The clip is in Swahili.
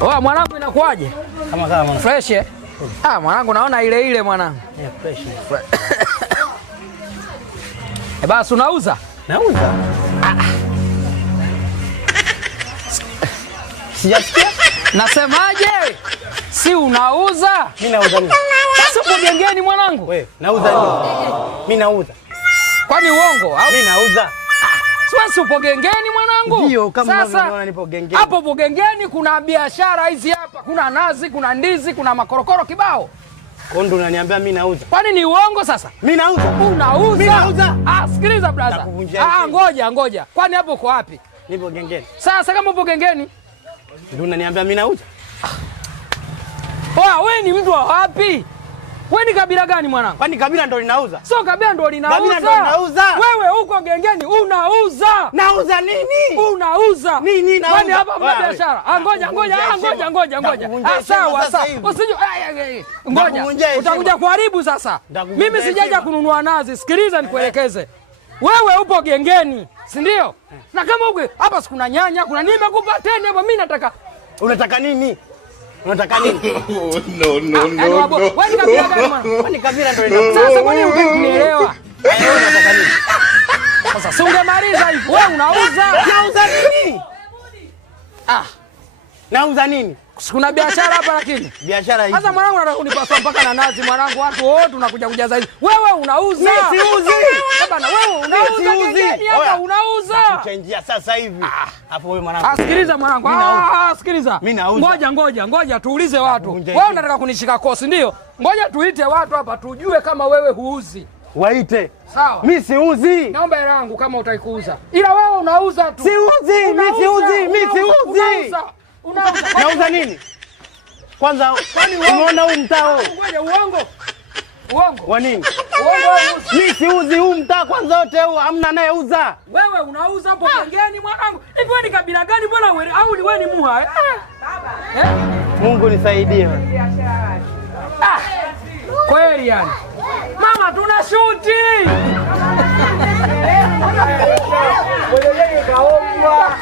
Oa mwanangu, inakuaje? Kama fresh eh? Mwanangu naona ile mwanangu. Fresh. Basi unauza? Nauza. Sijasikia? Nasemaje? Si unauza? Mimi nauza nini? Sasa upo gengeni mwanangu? Wewe, nauza nini? Mimi nauza. Kwani uongo? Mimi nauza. Sasa upo gengeni mwanangu? Ndio, kama unaona nipo gengeni. Hapo upo gengeni, kuna biashara hizi hapa. Kuna nazi, kuna ndizi, kuna makorokoro kibao. Kondo unaniambia mimi nauza. Kwani ni uongo sasa? Mimi nauza. Unauza? Mimi nauza. Sikiliza brother. Ngoja. Kwani hapo uko wapi? Nipo gengeni. Sasa kama upo gengeni, ndio unaniambia mimi nauza. Wewe ni mtu wa wapi? Wewe ni kabila gani mwanangu? Kwani kabila ndo linauza? Sio kabila ndo linauza. Kabila ndo linauza. Wewe uko gengeni unauza. Nauza nini? Unauza. Nini nauza? Kwani hapa mna biashara? Ngoja. Sawa. Usije ngoja. Utakuja kuharibu sasa. Mimi sijaja kununua nazi. Sikiliza nikuelekeze. Wewe upo gengeni, si ndio? Na kama uko hapa sikuna nyanya, kuna nini nimekupa tena hapo, mimi nataka. Unataka nini? Unataka nini? No. Wewe ni kabila gani mwana? Kwani kabila ndio linauza? Sasa kwani ukinielewa? Unataka nini? Sasa si ungemaliza hivi. Wewe unauza? Nauza nini? Nauza nini? Kuna biashara hapa lakini. Biashara hii. Sasa mwanangu nataka kunipasua mpaka na nazi mwanangu, watu wote tunakuja kujaza hizi. Wewe unauza? Mimi siuzi. Bwana wewe unauza gengeni hapa unauza? Kuchangia sasa hivi. Hapo wewe mwanangu. Sikiliza mwanangu. Sikiliza. Mimi nauza. Ngoja tuulize watu. Wewe unataka kunishika kosi ndio? Ngoja tuite watu hapa tujue kama wewe huuzi. Waite. Sawa. Mimi siuzi. Naomba hela yangu kama utaikuuza. Ila wewe unauza tu. Siuzi, mimi siuzi. Unauza. Nauza nini? Kwanza umeona huu mtaa huu? Ngoja uongo. Wa nini? Uongo. Mimi siuzi huu mtaa kwanza wote huu hamna anayeuza. Wewe unauza hapo gengeni mwanangu. Hivi wewe ni kabila gani bwana wewe? Au wewe ni Muha? Mungu nisaidie. Kweli yani. Mama tuna shuti. Wewe kaomba.